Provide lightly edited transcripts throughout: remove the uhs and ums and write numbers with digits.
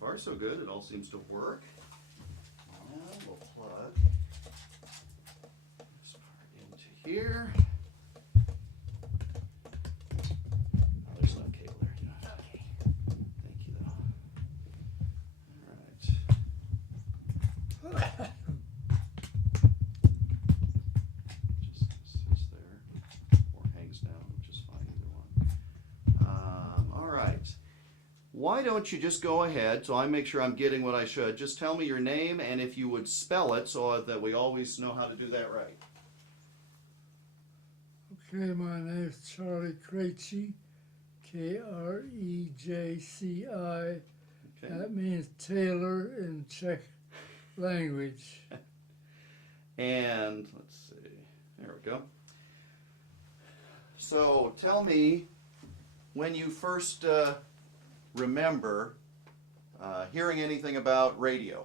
far so good. It all seems to work. Now we'll plug this part into here. Oh, there's no cable there. Okay. Thank you, though. All right. Just sits there or hangs down, which is fine, either one. All right. Why don't you just go ahead, so I make sure I'm getting what I should. Just tell me your name and if you would spell it so that we always know how to do that right. Okay, my name is Charlie Krejci, Krejci. Okay. That means tailor in Czech language. And let's see. There we go. So tell me when you first remember hearing anything about radio.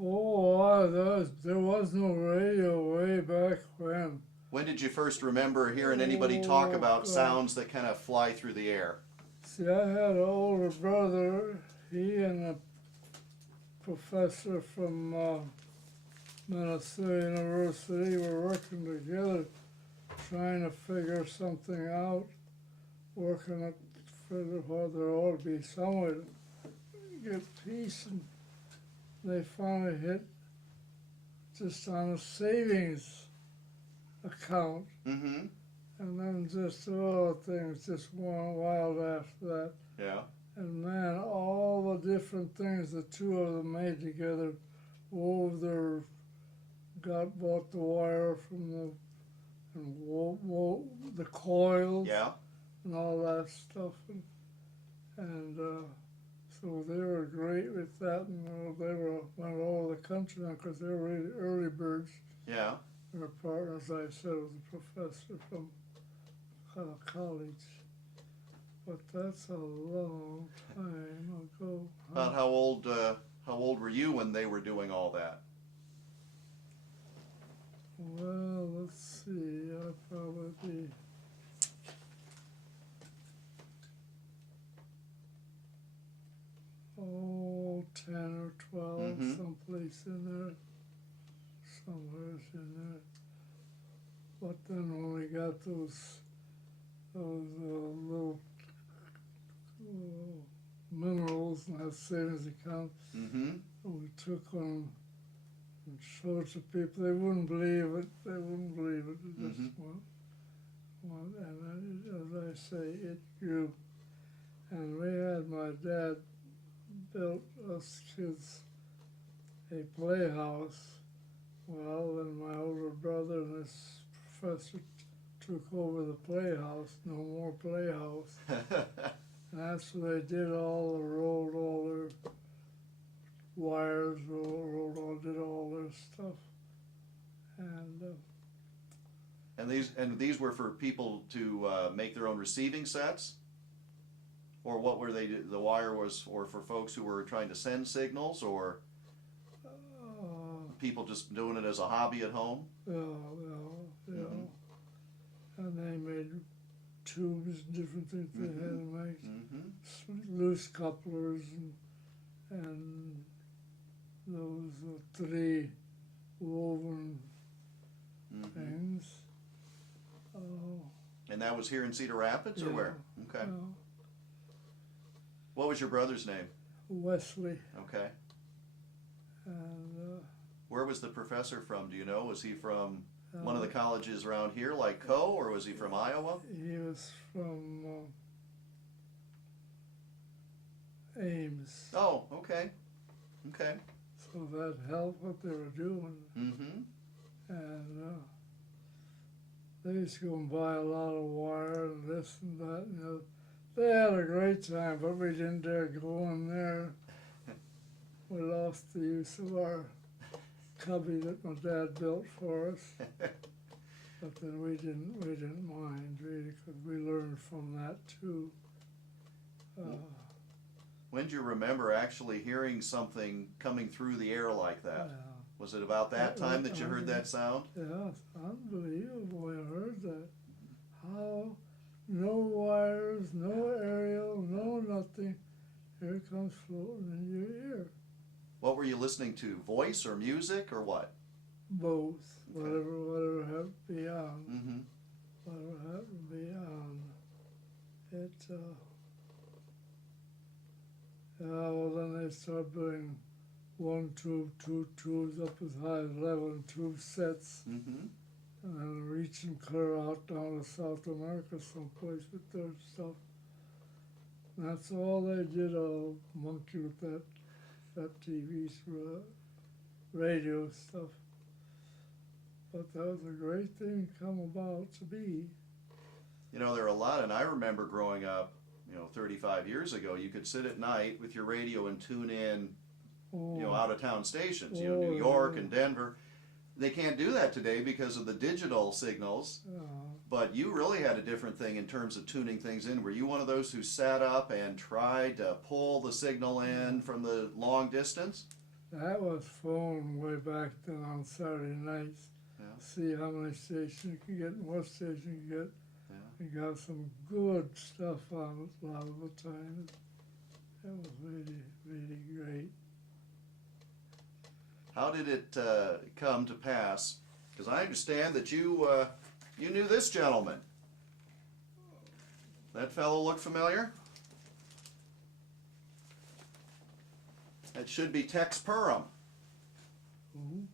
Oh, there was no radio way back when. When did you first remember hearing anybody talk about sounds that kind of fly through the air? See, I had an older brother. He and a professor from Minnesota University were working together, trying to figure something out, working up for whether there ought to be some way to get peace, and they finally hit just on a savings account, Mm-hmm. and then just things just went wild after that. Yeah. And man, all the different things the two of them made together, bought the wire from the coils, Yeah. and all that stuff, and so they were great with that, and they went all over the country now because they were really early birds. Yeah. They were partners, I said, with a professor from college. But that's a long time ago. About how old were you when they were doing all that? Well, let's see. I'd probably be oh, 10 or 12, Mhm. someplace in there. Somewhere's in there. But then when we got those little minerals and had savings accounts, Mm-hmm. we took one and showed to people. They wouldn't believe it. They wouldn't believe it. It just went, and then, as I say, it grew. And we had my dad built us kids a playhouse. Well, then my older brother and this professor took over the playhouse. No more playhouse. And that's what they did. Rolled all their wires, did all their stuff. And And these were for people to make their own receiving sets, or what were they? The wire was for folks who were trying to send signals, or people just doing it as a hobby at home. And they made tubes and different things they had to make. Loose couplers and those 3 woven things. And that was here in Cedar Rapids, or Yeah. where? Okay. What was your brother's name? Wesley. Okay. And Where was the professor from? Do you know? Was he from one of the colleges around here, like Coe, or was he from Iowa? he was from Ames. Oh, okay. Okay. So that helped what they were doing. Mm-hmm. And they used to go and buy a lot of wire and this and that. And they had a great time, but we didn't dare go in there. We lost the use of our cubby that my dad built for us. But then we didn't mind really, because we learned from that too. When do you remember actually hearing something coming through the air like that? Yeah. Was it about that time that you heard that sound? Yeah, it's unbelievable when I heard that. How, no wires, no aerial, no nothing. Here comes floating in your ear. What were you listening to? Voice or music or what? Both, Okay. whatever happened to be on, Mm-hmm. whatever happened to be on. It, well, then they start doing 1 tube, 2 tubes up as high as 11 tube sets, Mm-hmm. and then reaching clear out down to South America someplace with their stuff. And that's all they did, monkey with that TV, radio stuff. But that was a great thing to come about to be. You know, there are a lot, and I remember growing up, 35 years ago, you could sit at night with your radio and tune in, out-of-town stations, New York and Denver. They can't do that today because of the digital signals, but you really had a different thing in terms of tuning things in. Were you one of those who sat up and tried to pull the signal in from the long distance? That was phone way back then on Saturday nights. Yeah. See how many stations you can get and what station you can get. Yeah. You got some good stuff on it a lot of the time. It was really, really great. How did it come to pass? Because I understand that you knew this gentleman. That fellow look familiar? That should be Tex Perham, Mhm.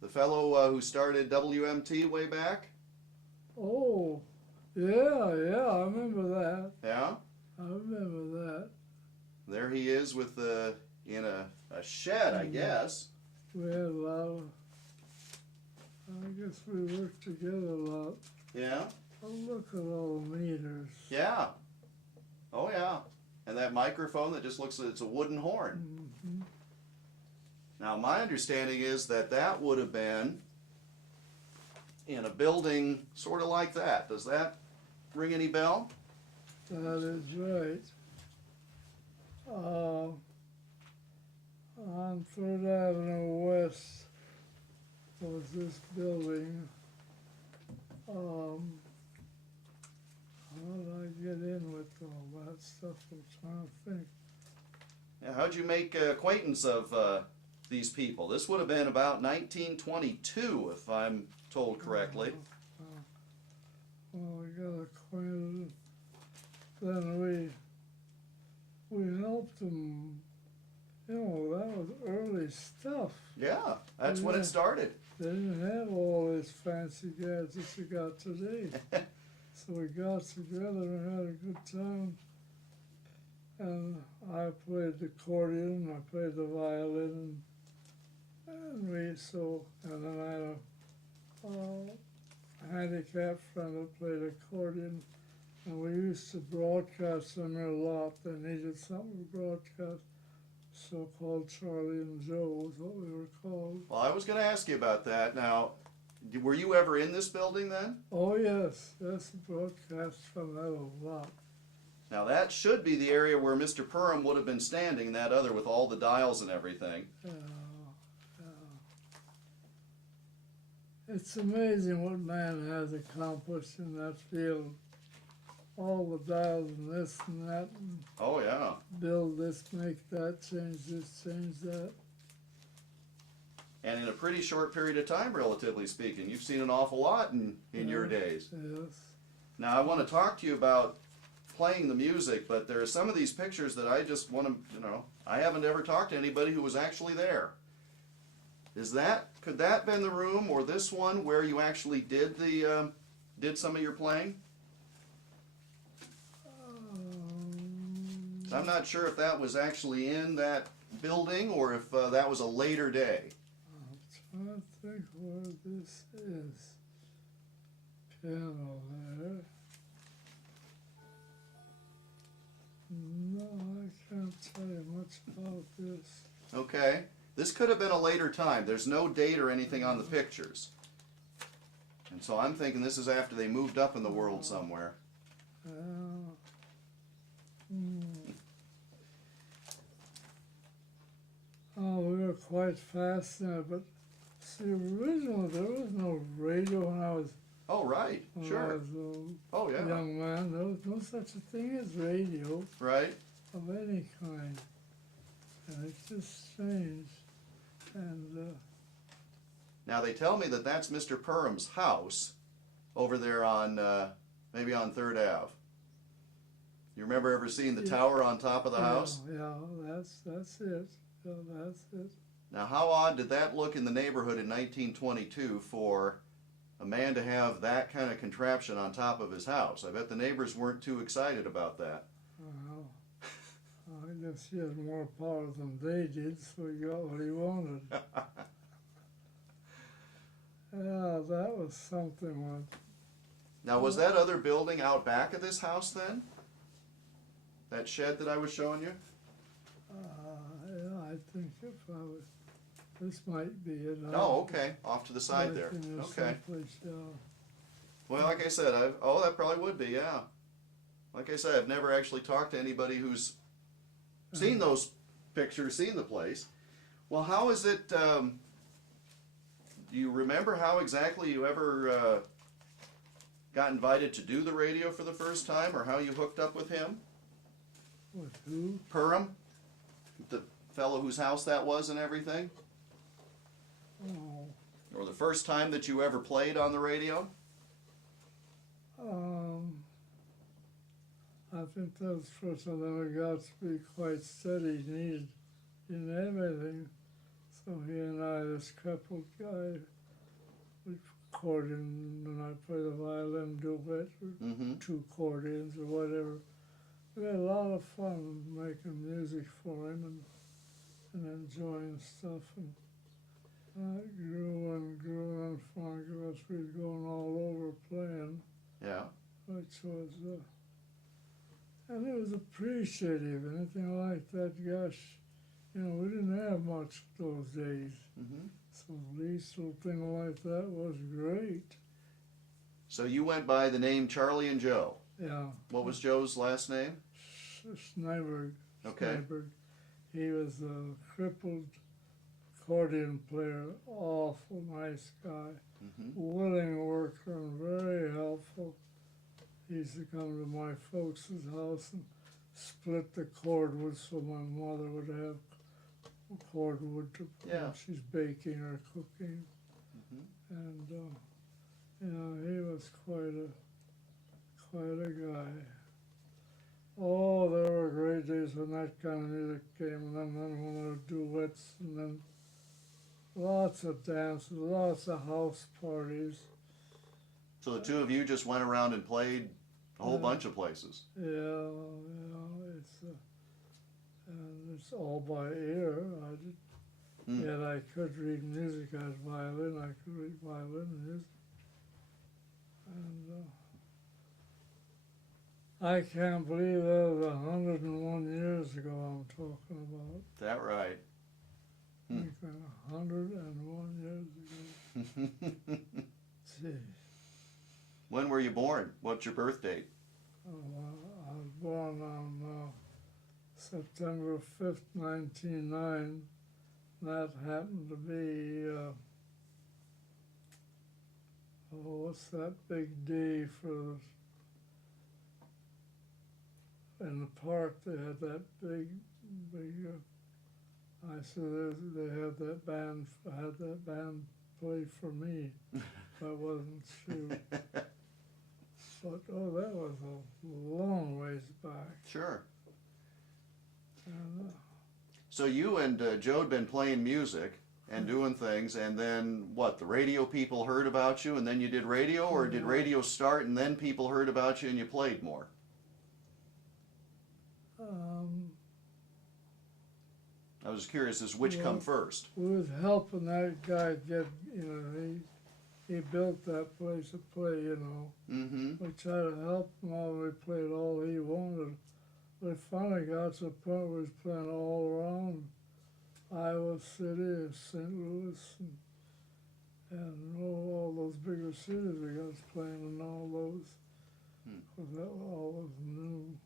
the fellow who started WMT way back. Oh, yeah, I remember that. Yeah, I remember that. there he is with in a shed, I guess. We had a lot of, I guess we worked together a lot. Yeah, Oh, look at all the meters. yeah. Oh yeah, and that microphone that just looks like it's a wooden horn. Mhm. Now, my understanding is that would have been in a building sort of like that. Does that ring any bell? That is right. On 3rd Avenue West was this building. How did I get in with all that stuff? I'm trying to think. Yeah, how'd you make acquaintance of these people? This would have been about 1922, if I'm told correctly. Well, we got acquainted. Then we helped them. That was early stuff. Yeah, that's when Yeah. it started. They didn't have all these fancy gadgets you got today. So we got together and had a good time. And I played the accordion, I played the violin, and then I had a handicapped friend that played accordion, and we used to broadcast them a lot. They needed something to broadcast. So-called Charlie and Joe is what we were called. Well, I was going to ask you about that. Now, were you ever in this building then? Oh yes, broadcast from that a lot. Now, that should be the area where Mr. Perham would have been standing, that other with all the dials and everything. It's amazing what man has accomplished in that field. All the dials and this and that, and Oh, yeah. build this, make that, change this, change that. And in a pretty short period of time, relatively speaking. You've seen an awful lot in your days. Yes. Now, I want to talk to you about playing the music, but there are some of these pictures that I just want to, I haven't ever talked to anybody who was actually there. Could that been the room or this one where you actually did some of your playing? I'm not sure if that was actually in that building or if that was a later day. I'm trying to think where this is. Piano there. No, I can't tell you much about this. Okay. This could have been a later time. There's no date or anything on the pictures. And so I'm thinking this is after they moved up in the world somewhere. Oh, we were quite fascinated, but see, originally there was no radio when I was Oh, right. Sure. a Oh, yeah. young man. There was no such a thing as radio. Right. of any kind. And it's just strange. And Now they tell me that that's Mr. Perham's house over there on maybe on 3rd Ave. You remember ever seeing the tower on top of the house? Yeah, that's it. Yeah, that's it. Now how odd did that look in the neighborhood in 1922 for a man to have that kind of contraption on top of his house? I bet the neighbors weren't too excited about that. Well, I guess he had more power than they did, so he got what he wanted. Yeah, that was something. Now was that other building out back of this house then? That shed that I was showing you? Yeah, I think if I was, this might be it. Oh, okay. Off to the side there. Okay. Yeah. Well, like I said, that probably would be, yeah. Like I said, I've never actually talked to anybody who's seen those pictures, seen the place. Well, how is it, do you remember how exactly you ever got invited to do the radio for the first time, or how you hooked up with him? With who? Perham? The fellow whose house that was and everything? Oh, Or the first time that you ever played on the radio? I think that was the first time I got to be quite steady. He needed in everything. So he and I, this crippled guy, we recorded and I played the violin duet or Mm-hmm. 2 accordions or whatever. We had a lot of fun making music for him and enjoying stuff. And it grew and grew and finally we was going all over playing, Yeah. which was, and it was appreciative. Anything like that, gosh, you know, we didn't have much those days. Mm-hmm. So the least little thing like that was great. So you went by the name Charlie and Joe. Yeah. What was Joe's last name? Snyberg. Okay. Snyberg. He was a crippled accordion player, awful nice guy, Mm-hmm. willing worker and very helpful. He used to come to my folks' house and split the cordwood so my mother would have cordwood to when she's baking or cooking. Mm-hmm. And you know, he was quite a guy. Oh, there were great days when that kind of music came, and then when there were duets, and then lots of dances, lots of house parties. So the two of you just went around and played a whole bunch of places. Yeah, it's all by ear. Yet I could read music. I had violin. I could read violin music, and I can't believe that was 101 years ago. I'm talking about. That right? 101 years ago. Gee. When were you born? What's your birth date? I was born on September 5th, 1909. That happened to be, what's that big day for, in the park they had that big, I said they had that band, play for me. I wasn't sure. But, that was a long ways back. Sure. And, So you and Joe had been playing music and doing things, and then what? The radio people heard about you, and then you did radio, or did radio start and then people heard about you and you played more? I was curious as which come first. We was helping that guy get, you know, he built that place to play, you know. Mm-hmm. We tried to help him while we played all he wanted. We finally got to the point where we was playing all around Iowa City, St. Louis, and all those bigger cities. We got us playing in all those, because that all was new.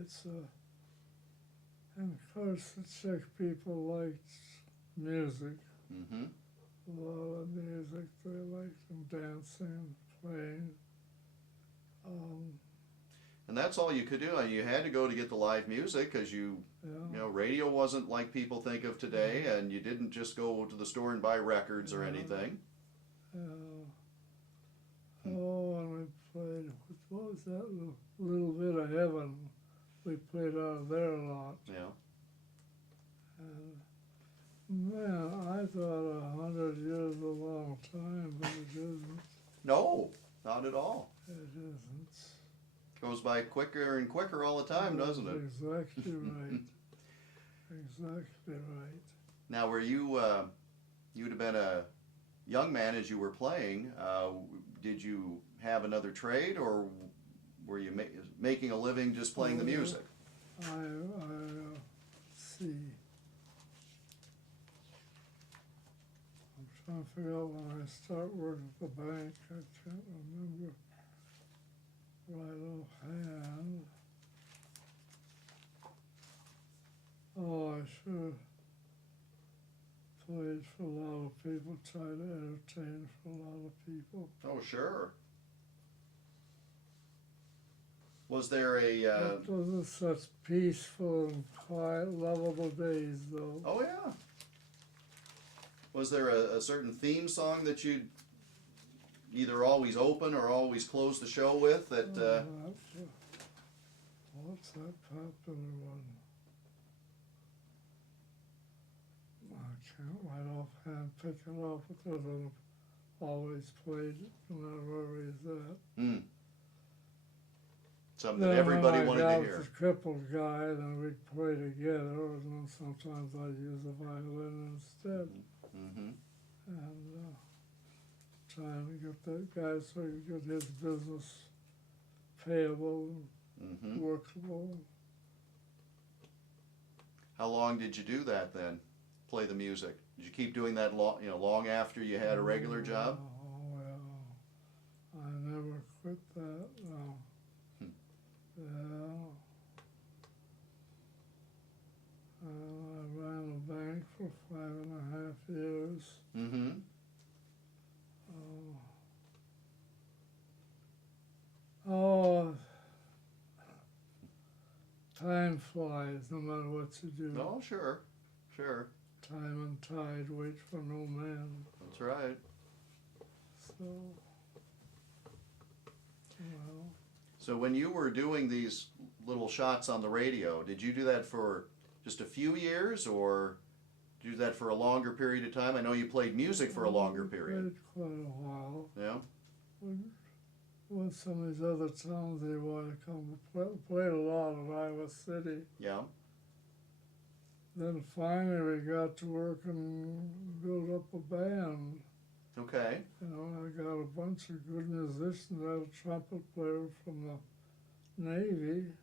It's and of course the Czech people liked music. Mm-hmm. A lot of music, they liked them dancing, playing. And that's all you could do. You had to go to get the live music because you Yeah. know, radio wasn't like people think of today, and you didn't just go to the store and buy records or anything. Oh, and we played, what was that, Little Bit of Heaven? We played out of there a lot. Yeah. And man, I thought 100 years a long time, but it isn't. No, not at all. It isn't. Goes by quicker and quicker all the time, doesn't it? Exactly right. Exactly right. Now, were you, you'd have been a young man as you were playing, did you have another trade, or were you making a living just playing the music? See. I'm trying to figure out when I start working at the bank. I can't remember right offhand. Oh, I sure played for a lot of people, tried to entertain for a lot of people. Oh, sure. Was there a... It wasn't such peaceful and quiet, lovable days, though. Oh, yeah. Was there a certain theme song that you'd either always open or always close the show with that... What's that popular one? I can't right offhand pick it up because I've always played it no matter where he's at. Mm. Something that everybody wanted to hear. The crippled guy, then we'd play together, and then sometimes I'd use a violin instead. Mm-hmm. And trying to get that guy so he could get his business payable and workable. How long did you do that then? Play the music? Did you keep doing that long, long after you had a regular job? Oh, well, I never quit that, no. Yeah. I ran a bank for 5.5 years. Mm-hmm. Oh, time flies no matter what you do. Oh, sure, sure. Time and tide wait for no man. That's right. So, well. So when you were doing these little shots on the radio, did you do that for just a few years, or do you do that for a longer period of time? I know you played music for a longer period. Played quite a while. Yeah. When some of these other towns they wanted to come to play, played a lot in Iowa City. Yeah. Then finally we got to work and build up a band. Okay. I got a bunch of good musicians. I had a trumpet player from the Navy,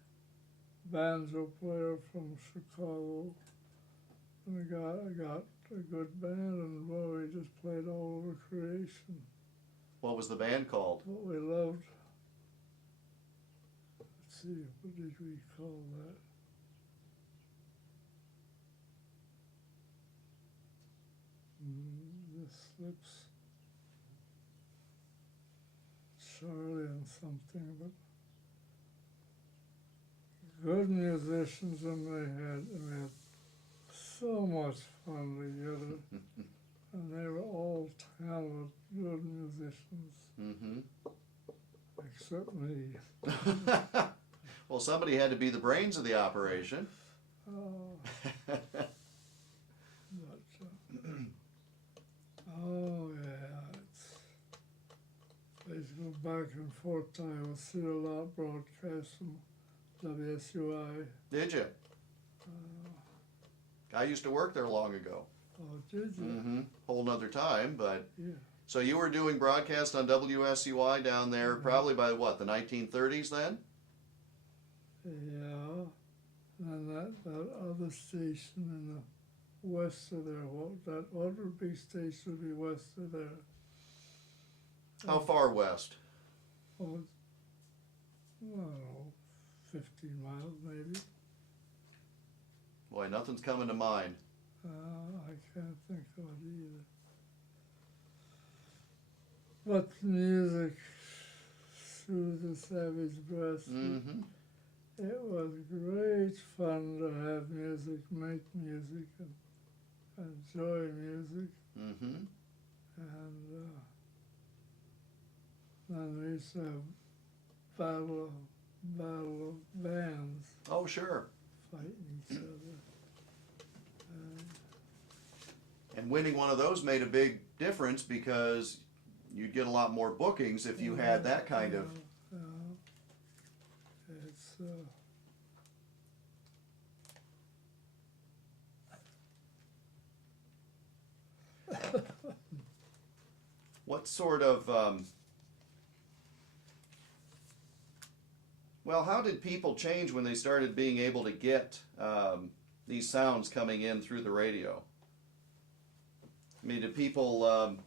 banjo player from Chicago, and I got a good band, and boy, we just played all over creation. What was the band called? What we loved. Let's see, what did we call that? This slips. Charlie and something, but good musicians, and we had so much fun together. And they were all talented, good musicians. Mm-hmm. Except me. Well, somebody had to be the brains of the operation. But, oh yeah, I used to go back and forth to Iowa City a lot, broadcast from WSUI. Did you? I used to work there long ago. Oh, did you? Mm-hmm. Whole nother time, but... Yeah. So you were doing broadcast on WSUI down there probably by what, the 1930s then? Yeah. And then that other station in the west of there, that other big station would be west of there. How far west? Oh, I don't know, 15 miles maybe. Boy, nothing's coming to mind. I can't think of it either. But music Through the Savage Breast. Mm-hmm. It was great fun to have music, make music, and enjoy music. Mm-hmm. And then we used to have battle of bands Oh, sure. fighting each other. And winning one of those made a big difference because you'd get a lot more bookings if you had that kind of. It's What sort of, well, how did people change when they started being able to get these sounds coming in through the radio? I mean, did people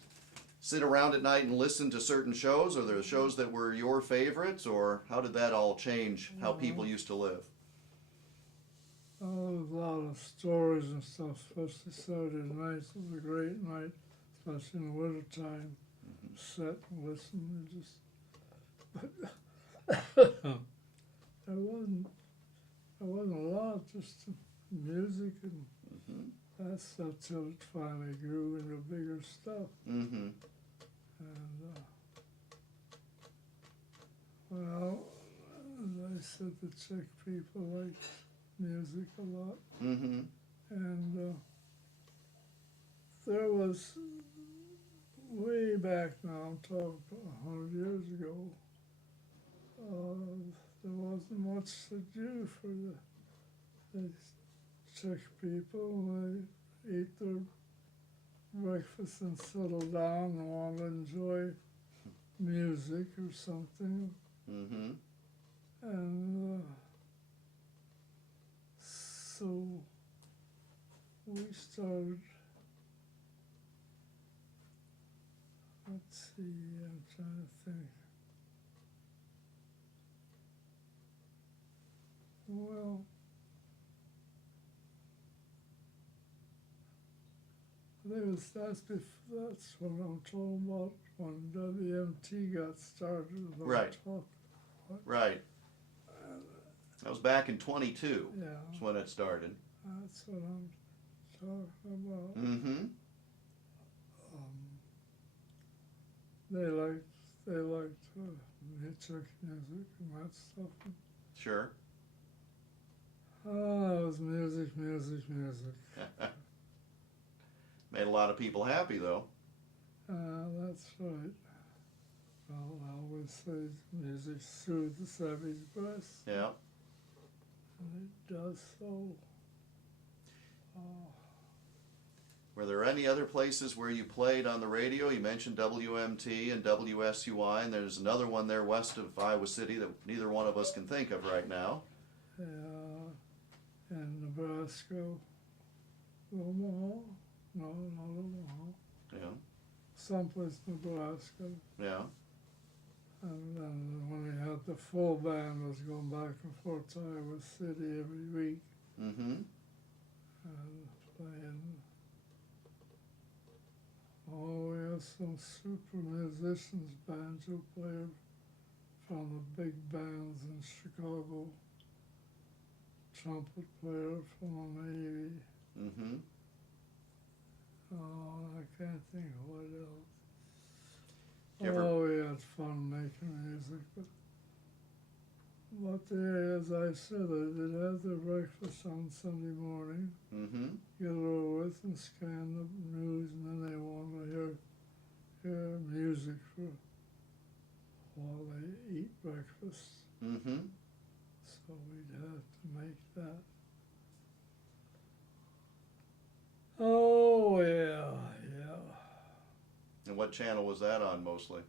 sit around at night and listen to certain shows, or there shows that were your favorites, or how did that all change how people used to live? there was a lot of stories and stuff, especially Saturday nights. It was a great night, especially in the wintertime. Sit and listen and just. There wasn't a lot, just music and that stuff till it finally grew into bigger stuff. Mm-hmm. And well, as I said, the Czech people liked music a lot. Mm-hmm. And there was, way back now, I'm talking 100 years ago, there wasn't much to do for the Czech people. They ate their breakfast and settled down and wanted to enjoy music or something. Mm-hmm. And so we started, let's see, I'm trying to think. Well, that's what I'm talking about when WMT got started. Right. Right. That was back in 22. Yeah. That's when it started. That's what I'm talking about. Mm-hmm. They liked Czech music and that stuff. Sure. Oh, it was music. Made a lot of people happy, though. That's right. Well, I always say music soothes the savage breast. Yeah. And it does so. Were there any other places where you played on the radio? You mentioned WMT and WSUI, and there's another one there west of Iowa City that neither one of us can think of right now. Yeah, in Nebraska, Omaha. No, not Omaha. Yeah. Someplace Nebraska. Yeah. And then when we had the full band, was going back and forth to Iowa City every week Mm-hmm. and playing. Oh, we had some super musicians, banjo player from the big bands in Chicago, trumpet player from the Navy. Mm-hmm. Oh, I can't think of what else. You ever- Oh, we had fun making music, but as I said, I did have their breakfast on Sunday morning, Mm-hmm. get it over with and scan the news, and then they wanted to hear music for while they eat breakfast. Mm-hmm. So we'd have to make that. Oh, yeah. And what channel was that on mostly?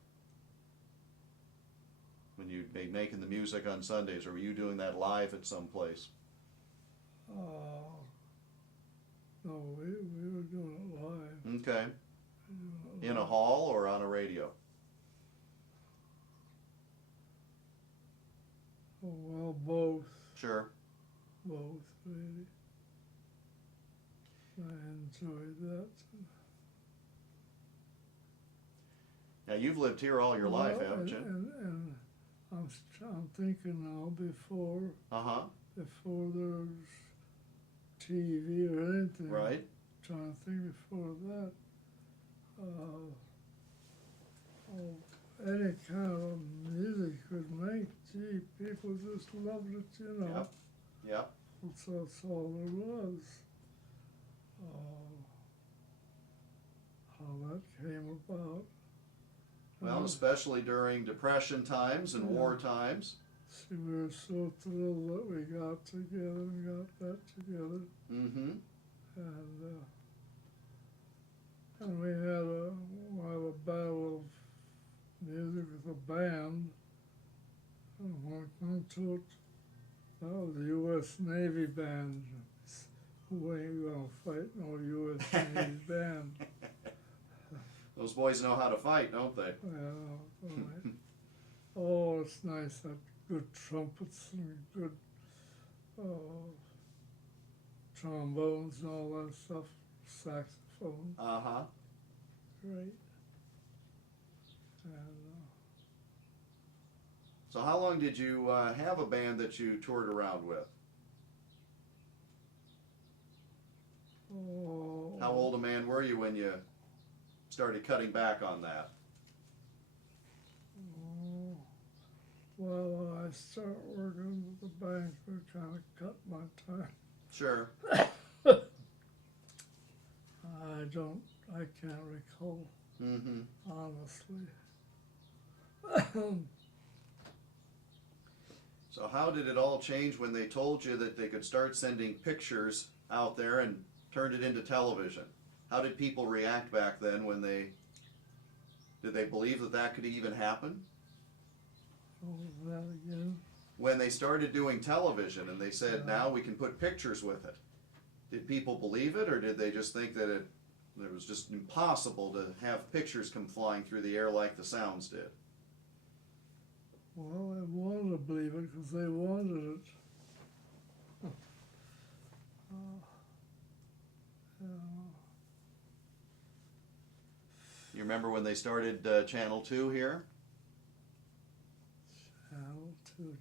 When you'd be making the music on Sundays, or were you doing that live at some place? No, we were doing it live. Okay. We were doing it In a live. hall or on a radio? Oh, well, both, Sure. really. I enjoyed that. Now, you've lived here all your life, Well, haven't you? And I'm thinking now Uh-huh. before there's TV or anything. Right. Trying to think before that. Uh, any kind of music could make. Gee, people just loved it, you know. Yep. Yep. That's all there was. How that came about. Well, especially during Depression times and war times. See, we were so thrilled that we got together and got that together. Mm-hmm. And we had a battle of music with a band. And when it come to it, that was the U.S. Navy band. Who ain't gonna fight no U.S. Navy band? Those boys know how to fight, don't they? Yeah, right. Oh, it's nice that good trumpets and good trombones and all that stuff, saxophone, Uh-huh. great. And So how long did you have a band that you toured around with? How old a man were you when you started cutting back on that? Well, when I start working with the bank, we kind of cut my time. Sure. I can't recall, Mm-hmm. honestly. So how did it all change when they told you that they could start sending pictures out there and turned it into television? How did people react back then when did they believe that that could even happen? What was that again? When they started doing television and they said, now we can put pictures with it, did people believe it, or did they just think that it was just impossible to have pictures come flying through the air like the sounds did? Well, they wanted to believe it because they wanted it. You remember when they started Channel 2 here? Channel 2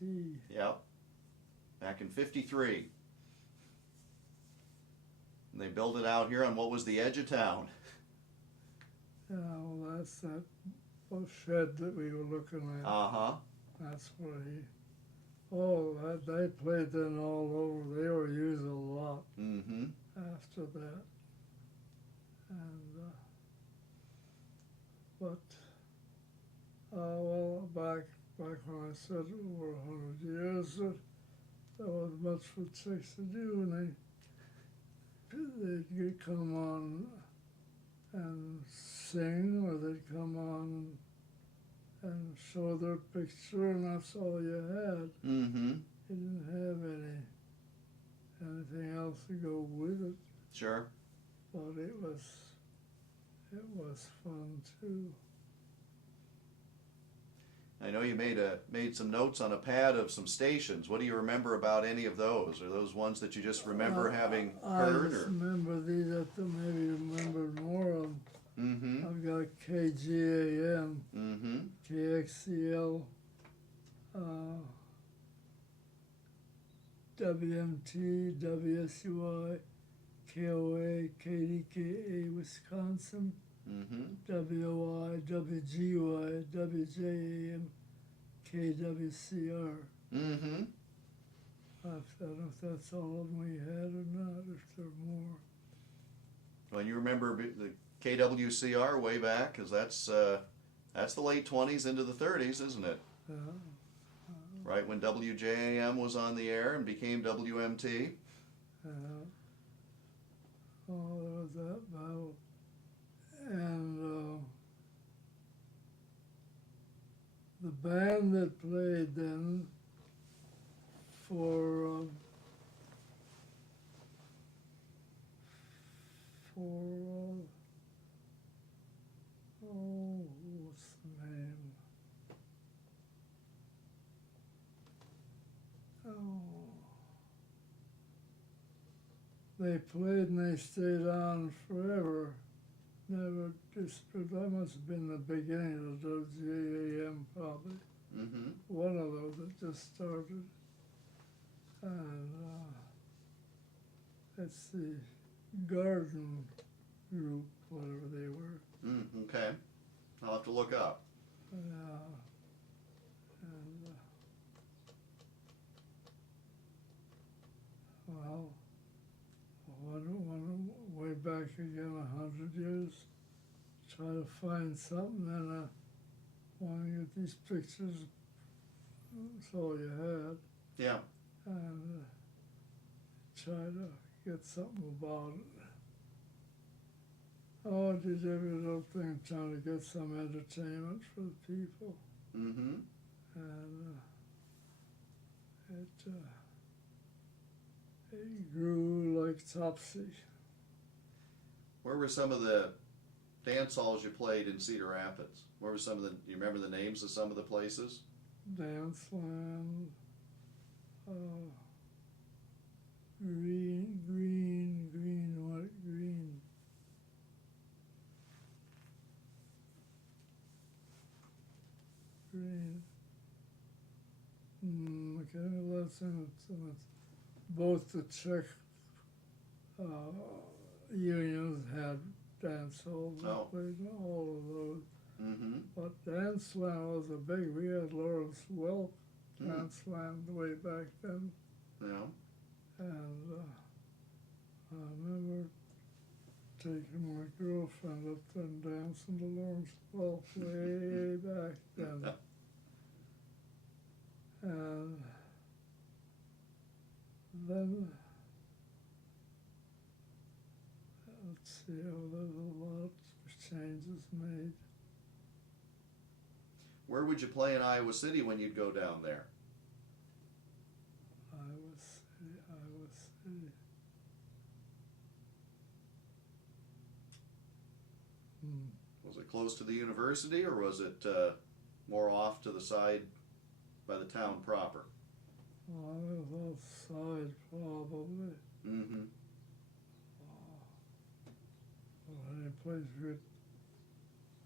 WMT. Yep. Back in '53. And they built it out here on what was the edge of town. Yeah, well, that's that shed that we were looking at. Uh-huh. That's where they played then all over. They were used a lot Mm-hmm. after that. And, well, back when I said over 100 years, there was much for chicks to do, and they'd come on and sing, or they'd come on and show their picture, and that's all you had. Mm-hmm. You didn't have anything else to go with it, Sure. but it was fun too. I know you made some notes on a pad of some stations. What do you remember about any of those? Are those ones that you just remember having heard? I just remember these that maybe remembered more of. Mm-hmm. I've got KGAM, Mm-hmm. KXCL, WMT, WSUI, KOA, KDKA, Wisconsin, Mm-hmm. WOI, WGY, WJAM, KWCR. Mm-hmm. I don't know if that's all of them we had or not, if there are more. Well, you remember the KWCR way back, because that's the late 20s into the 30s, isn't it? Right when WJAM was on the air and became WMT. Oh, there was that battle. And the band that played then for what's the name? They played and they stayed on forever. Never disappeared. That must have been the beginning of WJAM, probably. just started, and it's the garden group, whatever they were. Okay. I'll have to look up. And well, one way back again, 100 years, try to find something, and I want to get these pictures. That's all you had, Yeah. and try to get something about it. Oh, I did every little thing trying to get some entertainment for the people, Mm-hmm. and it grew like topsy. Where were some of the dance halls you played in Cedar Rapids? Where were some of the? Do you remember the names of some of the places? Danceland, green. Okay, that's in it. Both the Czech unions had dance halls. I Oh. played in all of those. Mm-hmm. But Danceland was a big. We had Lawrence Welk Danceland way back then, Yeah. and I remember taking my girlfriend up there and dancing to Lawrence Welk way back then. And then, let's see, there's a lot of changes made. Where would you play in Iowa City when you'd go down there? Iowa City. Was it close to the university, or was it more off to the side by the town proper? Oh, I was outside probably. Mm-hmm. Well, any place we'd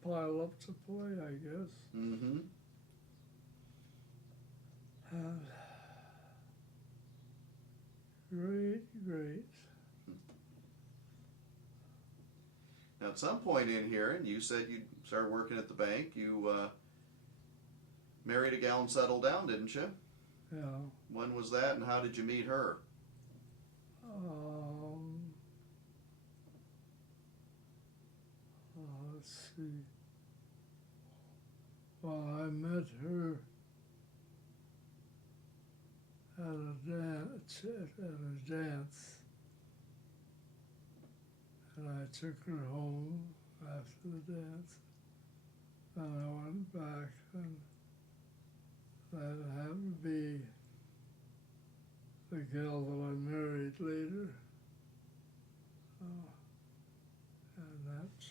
pile up to play, I guess. Mm-hmm. Great. Now, at some point in here, and you said you started working at the bank, you married a gal and settled down, didn't you? Yeah. When was that, and how did you meet her? Let's see. Well, I met her at a dance, and I took her home after the dance, and I went back, and that happened to be the gal that I married later. And that's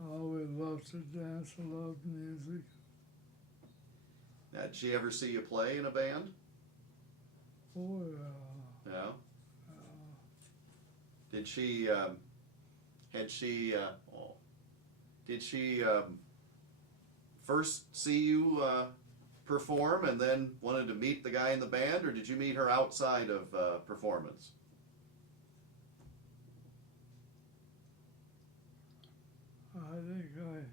I always loved to dance. I loved music. Now, did she ever see you play in a band? Oh, yeah. No. Did she? Had she? Did she first see you perform and then wanted to meet the guy in the band, or did you meet her outside of performance? I think I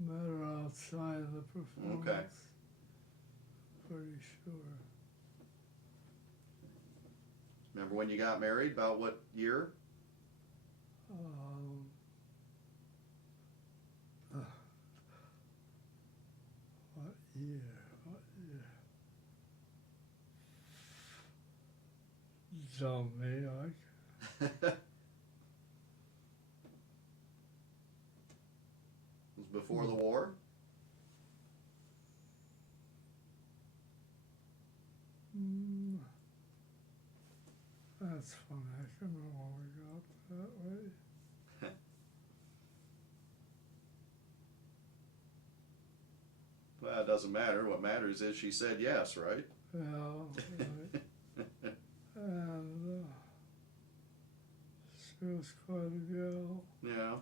met her outside the performance. Okay. Pretty sure. Remember when you got married? About what year? What year? Tell me, It was before the war. That's funny. I can remember when we got that way. Well, it doesn't matter. What matters is she said yes, right? Yeah, right. And she was quite a girl. Yeah.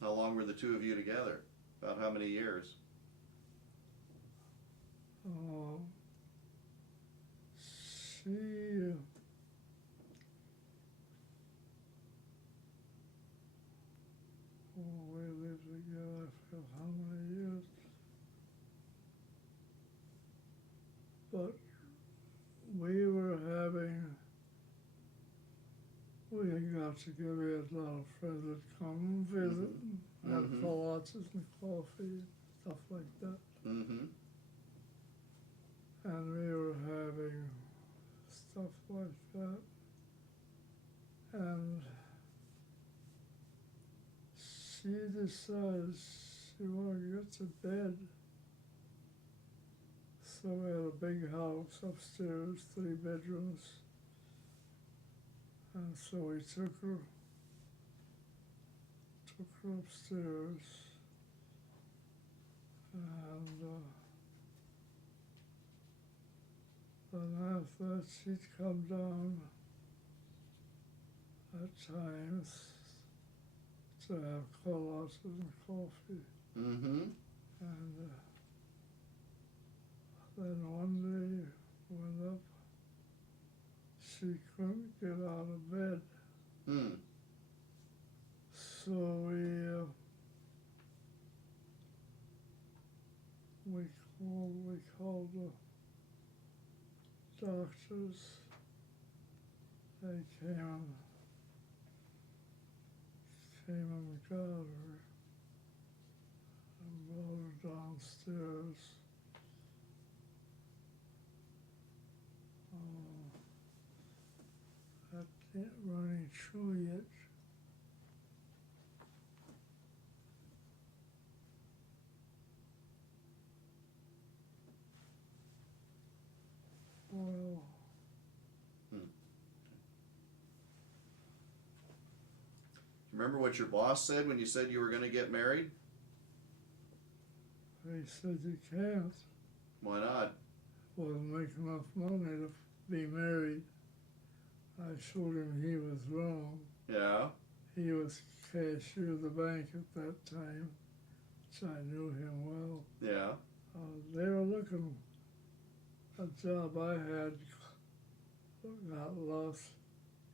How long long were the two of you together? About how many years? She we lived together for how many years? But we were we had got together, we had a lot of friends that come and visit, and had pilates and coffee, stuff like that. Mm-hmm. And we were having stuff like that. And she decides she wanted to get to bed. So we had a big house upstairs, 3 bedrooms. And so we took her upstairs. And then after that, she'd come down at times to have pilates and coffee. Mm-hmm. And then one day, went up, she couldn't get out of bed. Mm. So we called the doctors. They came and got her and brought her downstairs. That ain't running true yet. Well, Remember what your boss said when you said you were going to get married? they said you can't. Why not? Wasn't making enough money to be married. I showed him he was wrong. Yeah. He was cashier of the bank at that time, so I knew him well. Yeah. They were looking a job I had got lost.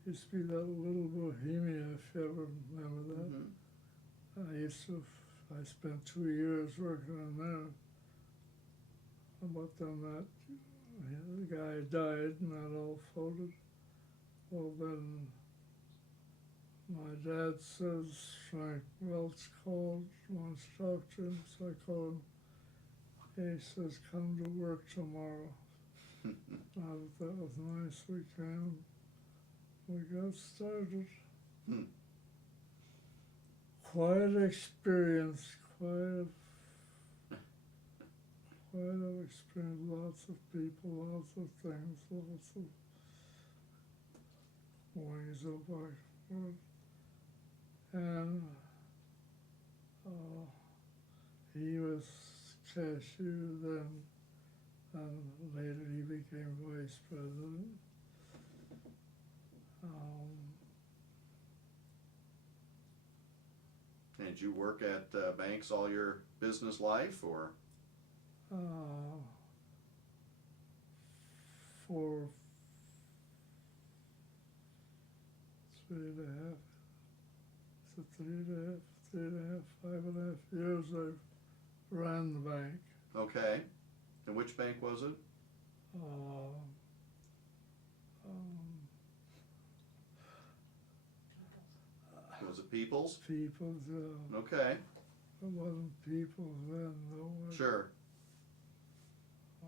Used to be that Little Bohemia, if you ever remember that. Mm-hmm. I spent 2 years working on there. But then the guy died and that all folded. Well, then my dad says Frank Welch called, wants to talk to him, so I called him. He says, come to work tomorrow. That was nice. We came. We got started. Quite an experience, quite an experience. Lots of people, lots of things, lots of ways of life. And he was cashier then, and later he became vice president. And did you work at banks all your business life, or? For 3.5, so 5.5 years I ran the bank. Okay. And which bank was it? Was it People's? People's. Okay. It wasn't People's then, though. Sure.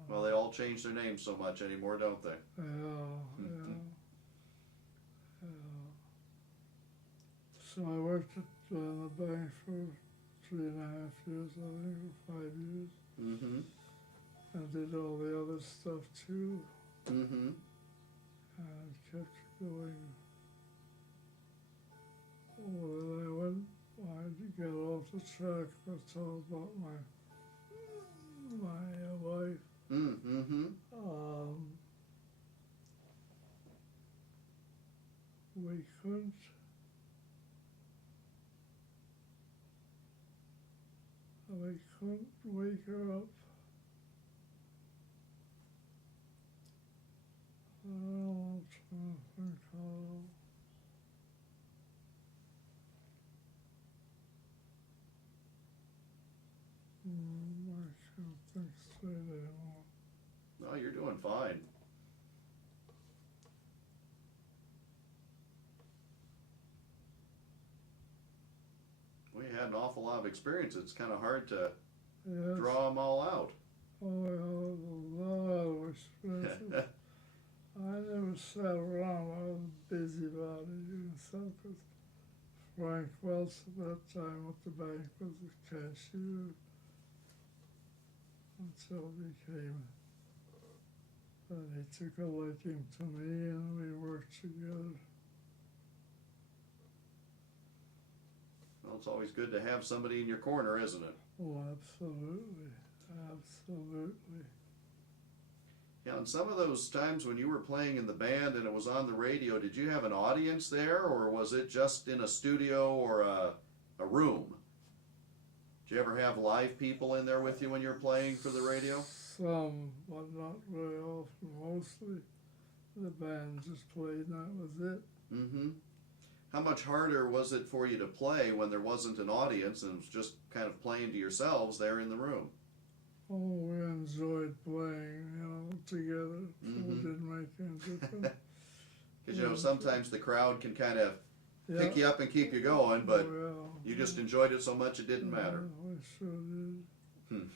Well, they all change their names so much anymore, don't they? Yeah. So I worked at the bank for 3.5 years, I think, or 5 years. Mm-hmm. I did all the other stuff too. Mm-hmm. And kept going. When I got off the track, I told about my wife. Mm-hmm. We couldn't and I couldn't wake her up. I'm trying to think how. I can't think straight anymore. No, you're doing fine. We had an awful lot of experience. It's kind of hard to Yes. draw them all out. Oh, I have a lot of experiences. I never sat around. I was busy about it, you know, because Frank Wells at that time at the bank was the cashier until he came. And he took a liking to me and we worked together. Well, it's always good to have somebody in your corner, isn't it? Oh, absolutely. Absolutely. Yeah, and some of those times when you were playing in the band and it was on the radio, did you have an audience there, or was it just in a studio or a room? Did you ever have live people in there with you when you were playing for the radio? Some, but not very often. Mostly the band just played and that was it. Mm-hmm. How much harder was it for you to play when there wasn't an audience and it was just kind of playing to yourselves there in the room? Oh, we enjoyed playing, you know, together, so Mhm. it didn't make any difference. Because, you know, sometimes the crowd can kind of Yeah. pick you up and keep you going, but Oh, yeah. you just enjoyed it so much it didn't matter. Yeah, we sure did. And,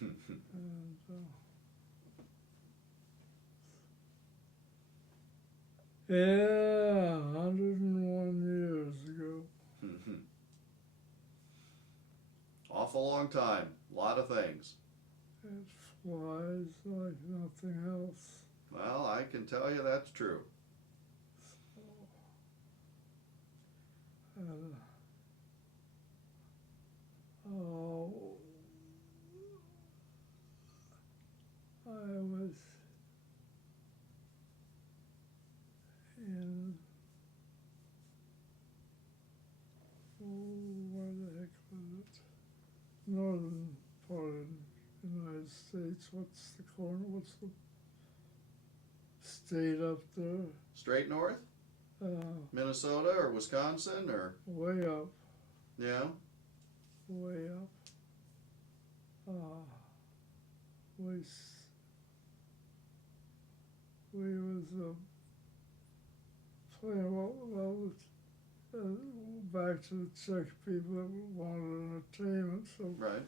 yeah, 101 years ago. Awful long time. A lot of things. It flies like nothing else. Well, I can tell you that's true. Oh, I was in, where the heck was it? Northern part of the United States. What's the corner? What's the state up there? Straight north? Minnesota or Wisconsin or? Way up, Yeah? way up. We was playing back to the Czech people that wanted entertainment, so Right.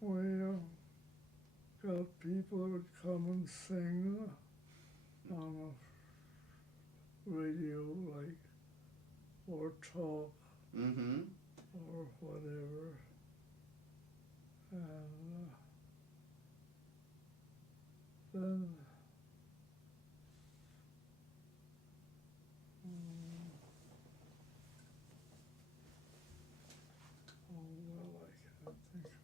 we got people that would come and sing on a radio, like, or talk, Mm-hmm. or whatever. And then oh well, I can't think of it.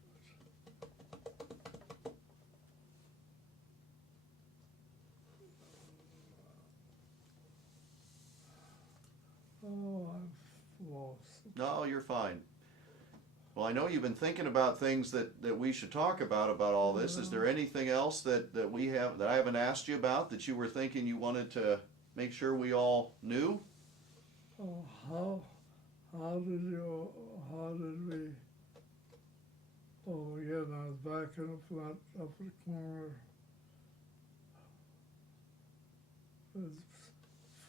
Oh, I've lost it. No, you're fine. Well, I know you've been thinking about things that we should talk about all this. Is there anything else that we have that I haven't asked you about that you were thinking you wanted to make sure we all knew? Oh, how did we, oh yeah, and I was backing up that, up the corner. I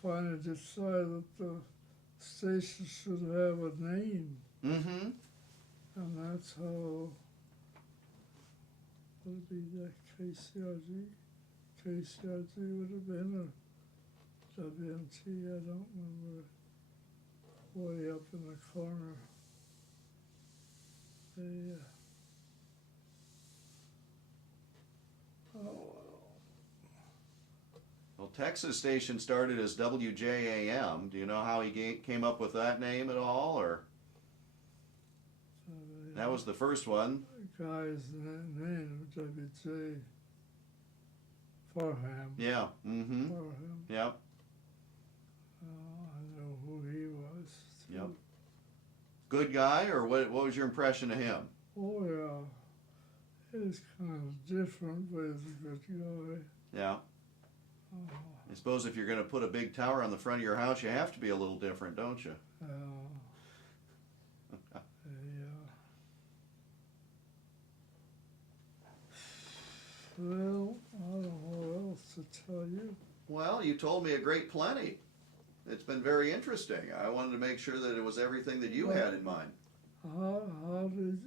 finally decided that the station should have a name, Mm-hmm. and that's how, would it be that KCRG? KCRG would have been, or WMT, I don't remember. Way up in the corner. They, oh, Well, Texas station started as WJAM. Do you know how he came up with that name at all, or that was the first one? the guy's name, W.J. Farham. Yeah. Mm-hmm. Farham. Yep. I know who he was. Too. Yep. Good guy, or what was your impression of him? Oh, yeah. is kind of different, but he's a good guy. Yeah. I suppose if you're going to put a big tower on the front of your house, you have to be a little different, don't you? Yeah. Well, I don't know what else to tell you. Well, you told me a great plenty. It's been very interesting. I wanted to make sure that it was everything that you had in mind. How did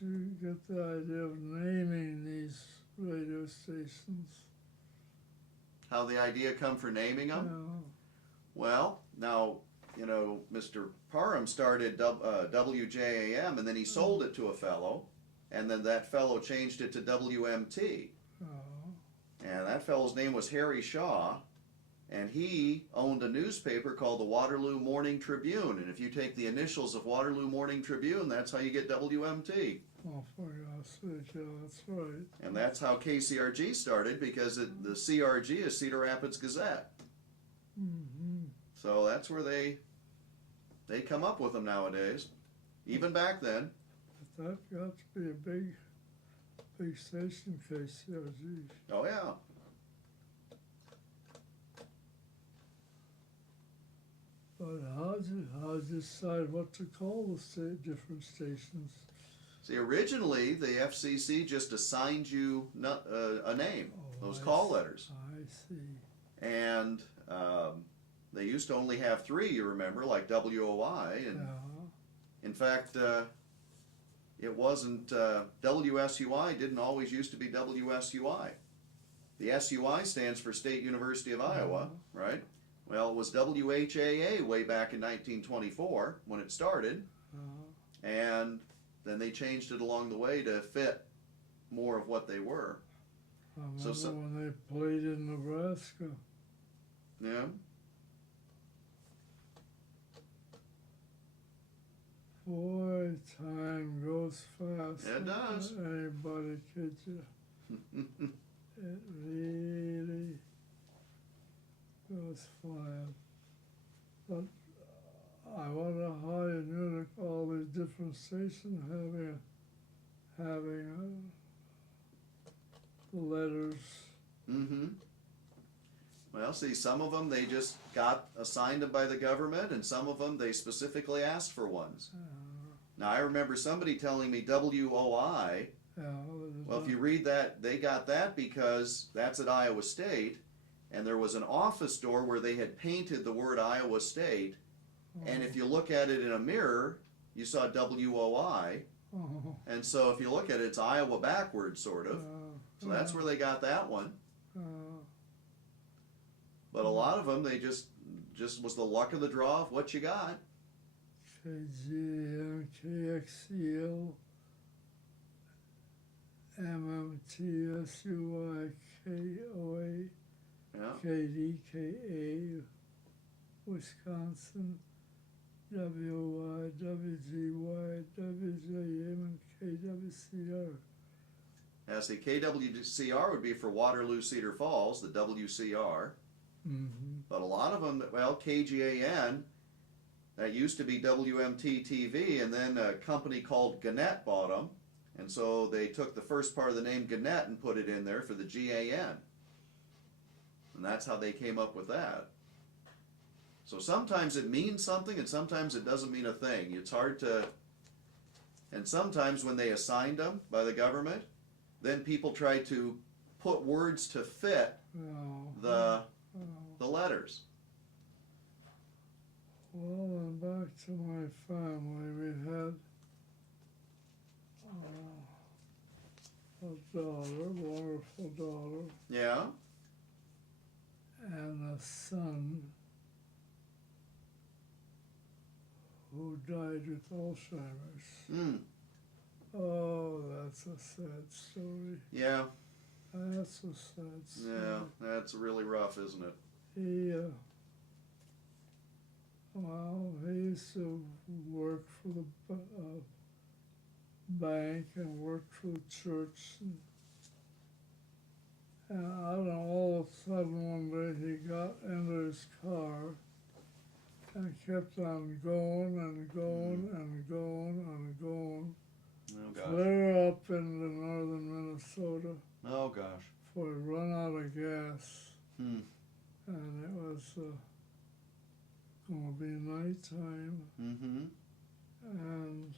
you get the idea of naming these radio stations? How the idea come for naming them? Well, now, you know, Mr. Parham started WJAM, and then he sold it to a fellow, and then that fellow changed it to WMT. And that fellow's name was Harry Shaw, and he owned a newspaper called the Waterloo Morning Tribune. And if you take the initials of Waterloo Morning Tribune, that's how you get WMT. Oh, for God's sake, yeah, that's right. And that's how KCRG started, because the CRG is Cedar Rapids Gazette. Mm-hmm. So that's where they come up with them nowadays. Even back then. But that got to be a big station, KCRG. Oh, yeah. But how'd you decide what to call the different stations? See, originally the FCC just assigned you a name, those call letters. I see. And they used to only have 3, you remember, like WOI. And in fact, it wasn't, WSUI didn't always used to be WSUI. The SUI stands for State University of Iowa, right? Well, it was WHAA way back in 1924 when it started. And then they changed it along the way to fit more of what they were. I remember when they played in Nebraska. Yeah. Boy, time goes fast. It does. Anybody kid you? It really goes flying. But I wonder how you knew to all these different stations having the letters. Mm-hmm. Well, see, some of them they just got assigned them by the government, and some of them they specifically asked for ones. Now, I remember somebody telling me WOI. Well, if you read that, they got that because that's at Iowa State, and there was an office door where they had painted the word Iowa State, and if you look at it in a mirror, you saw WOI, and so if you look at it, it's Iowa backwards, sort of. So that's where they got that one. But a lot of them, they just was the luck of the draw of what you got. KGM, KXCL, MMTSUI, KOA, KDKA, Wisconsin, WY, WGY, WJM, and KWCR. As the KWCR would be for Waterloo Cedar Falls, the WCR. Mm-hmm. But a lot of them, well, KGAN, that used to be WMT TV, and then a company called Gannett bought them, and so they took the first part of the name Gannett and put it in there for the GAN. And that's how they came up with that. So sometimes it means something, and sometimes it doesn't mean a thing. It's hard to... And sometimes when they assigned them by the government, then people try to put words to fit the letters. Well, and back to my family, we had a daughter, wonderful daughter, Yeah? and a son who died with Alzheimer's. Oh, that's a sad story. Yeah. That's a sad story. Yeah, that's really rough, isn't it? He used to work for the bank and worked for the church. And I don't know, all of a sudden one day he got into his car I kept on going and going and going and going. Oh gosh. Clear up into northern Minnesota Oh gosh. before I run out of gas. Hmm. And it was going to be nighttime. Mm-hmm. And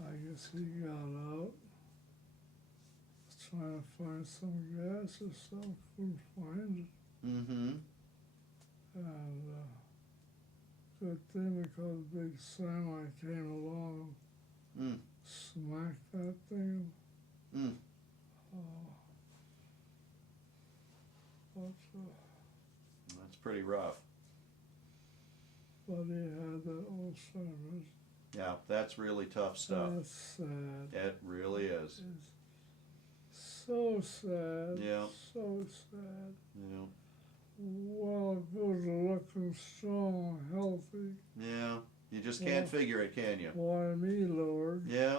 I guess he got out. Was trying to find some gas or something, couldn't find it. Mm-hmm. And good thing because big semi came along and Mm. smacked that thing. Mm. But, That's pretty rough. but he had that Alzheimer's. Yeah, that's really tough stuff. That's sad. It really is. It's so sad. Yeah. So sad. Yeah. Well, good looking, strong, healthy. Yeah. You just can't figure it, can you? Why me, Lord? Yeah.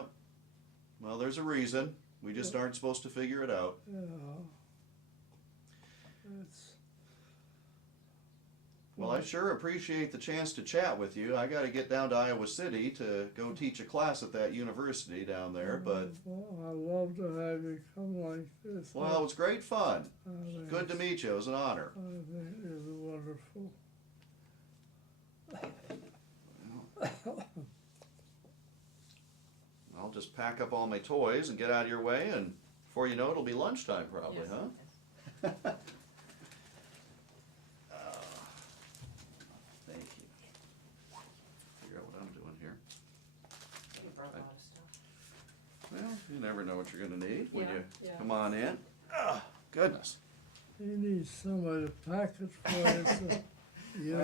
Well, there's a reason. We just aren't supposed to figure it out. Yeah. It's. Well, I sure appreciate the chance to chat with you. I got to get down to Iowa City to go teach a class at that university down there, but Well, I love to have you come like this. well, it was great fun. I think Good to meet you. It was an honor. I think it's wonderful. I'll just pack up all my toys and get out of your way, and before you know it, it'll be lunchtime probably, Yes, huh? yes. Thank you. Figure out what I'm doing here. You brought a lot of stuff. Well, you never know what you're going to need when Yeah, you yeah. come on in. Oh, goodness. You need somebody to pack it for you, so you,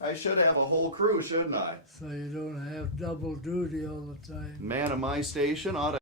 I should have a whole crew, shouldn't I? so you don't have double duty all the time. Man of my station ought to